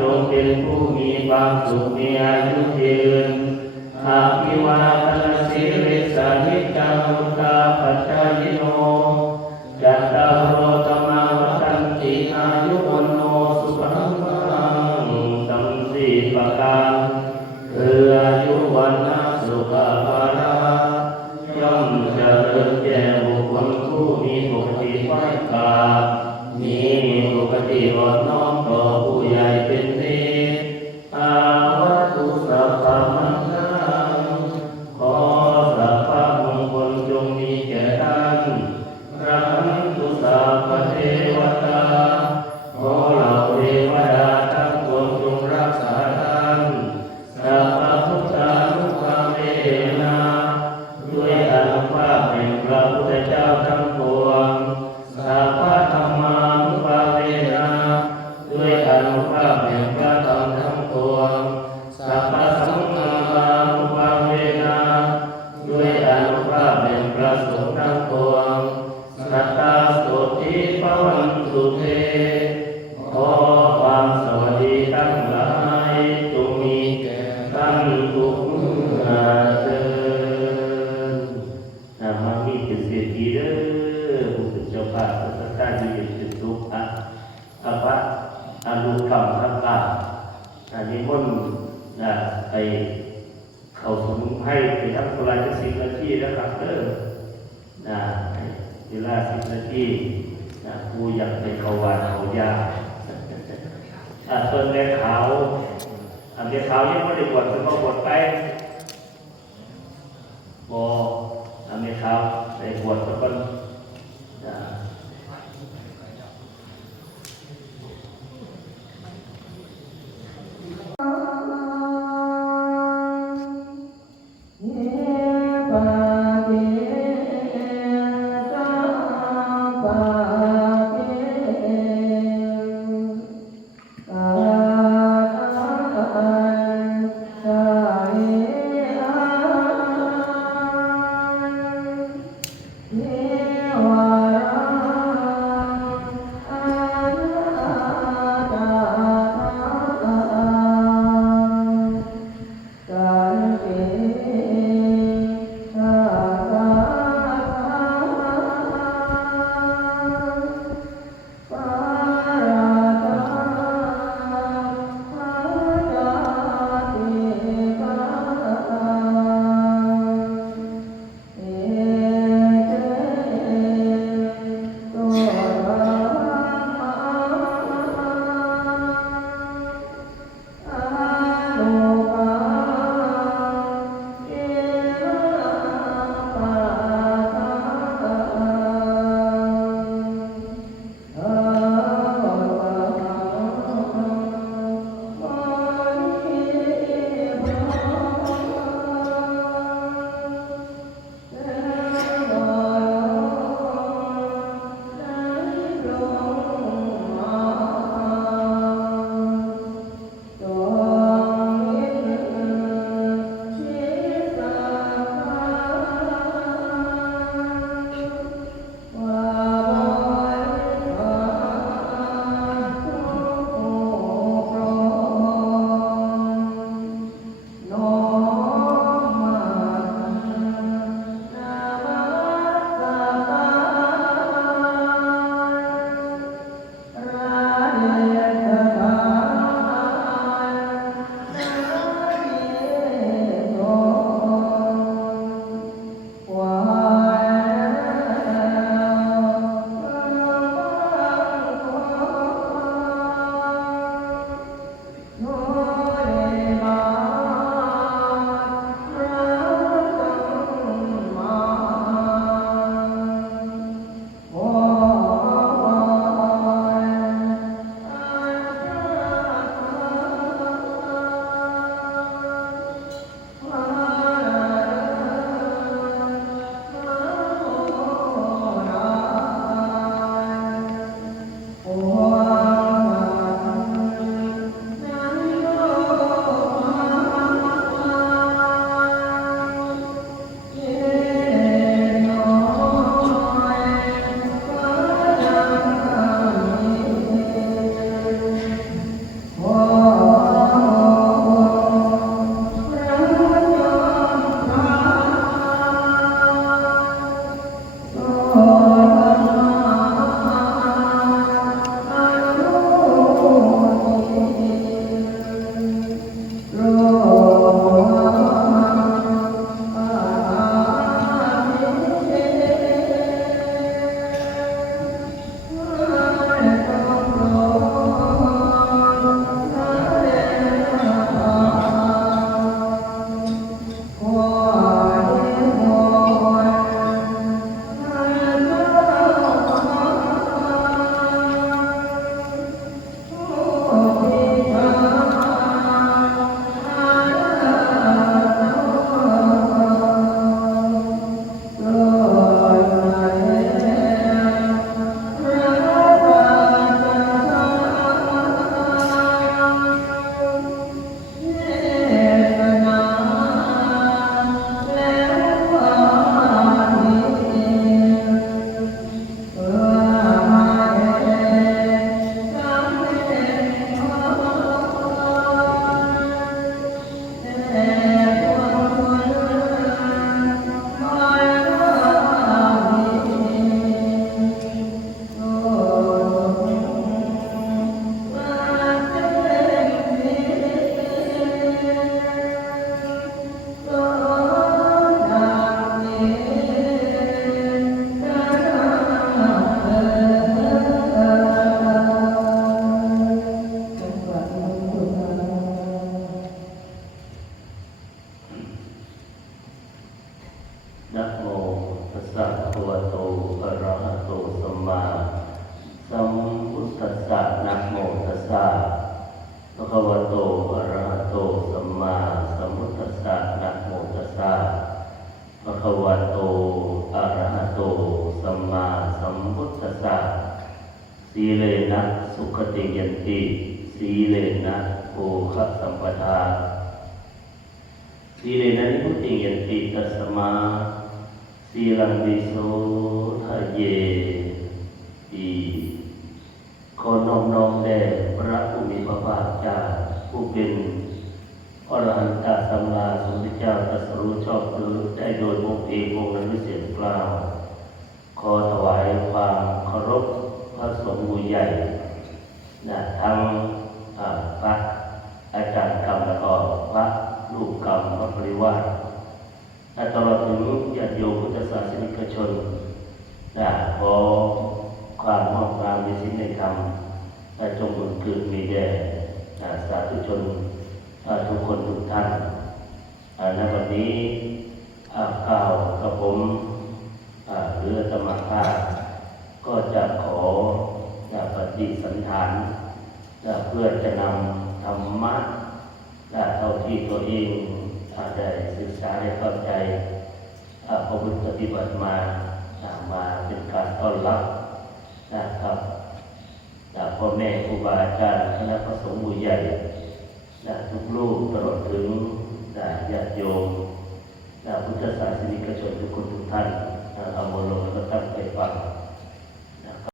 จงเป็นผู้มีความสุขมีอายุยืนอาภิวาทนสิริสานิจังมุตตาปัจจายโนจัตตารโอธรรมาวันติอายุวันโนสุขังลังสัมสีปะกา สงฆ์ทั้งปวงสัตตาโสติภวันตุเตขอความสวัสดีทั้งหลายจงมีแก่ท่านทุกเมื่อเถิดนามามีเกษตรีเด้อผู้เป็นเจ้าภาสัตตาดีเป็นสุขอะอภัตอนุกรรมทั้งหลายอันนี้มนต์นะไปเขาสมุนให้ไปทำธุระจะสิบนาทีแล้วครับเด้อ นะเวลาสิบนาทีนะผู้อยากไปเขาวานเขายาอ่าส่วนเรียนขาวอันเรียนขาวยังไม่ได้บวชคือก็บวชไปบออันเรียนขาวได้บวชก็เป็นอ่าะวะโตอะระหะโตสัมมาสัมพุทธัสสะนะโมตัสสะภะคะวะโตอะระหะโตสัมมาสัมพุทธัสสะสีเลนะสุขติยันติสีเลนะโภคสัมปทาสีเลนะนิพุติยันติตัสสมาสีลังวิโสทะเยอีขอน้อมน้อมแด่พระ พระภาคเจ้าผู้เป็นอรหันตสัมมาสัมพุทธเจ้าตรัสรู้ชอบคือได้โดยองค์เององค์นั้นวิเศษกล่าว ขอถวายความเคารพพระสงฆ์ผู้ใหญ่นะทั้งพระอาจารย์กรรมและก็พระลูกกรรมพระปริวาสและตลอดถึงญาติโยมพุทธศาสนิกชนนะขอความมอบความในสิ่งในธรรม จงบังเกิดมีแด่นสาธุชนทุกคนทุกท่านในวันนี้อ่ากล่าวกับผมอ่าหรือธรรมภาพก็จะขอจะปฏิสันฐานเพื่อจะนำธรรมะและเท่าที่ตัวเองได้ศึกษาได้เข้าใจพระพุทธปฏิบัติมาอ่ามาเป็นการต้อนรับนะครับ จากพ่อแม่ครูบาอาจารย์คณะพระสงฆ์ผู้ใหญ่และทุกลูกตลอดถึงอ่าญาติโยมและพุทธศาสนิกชนทุกคนทุกท่านเอามาลงแล้วก็ตั้งใจฟัง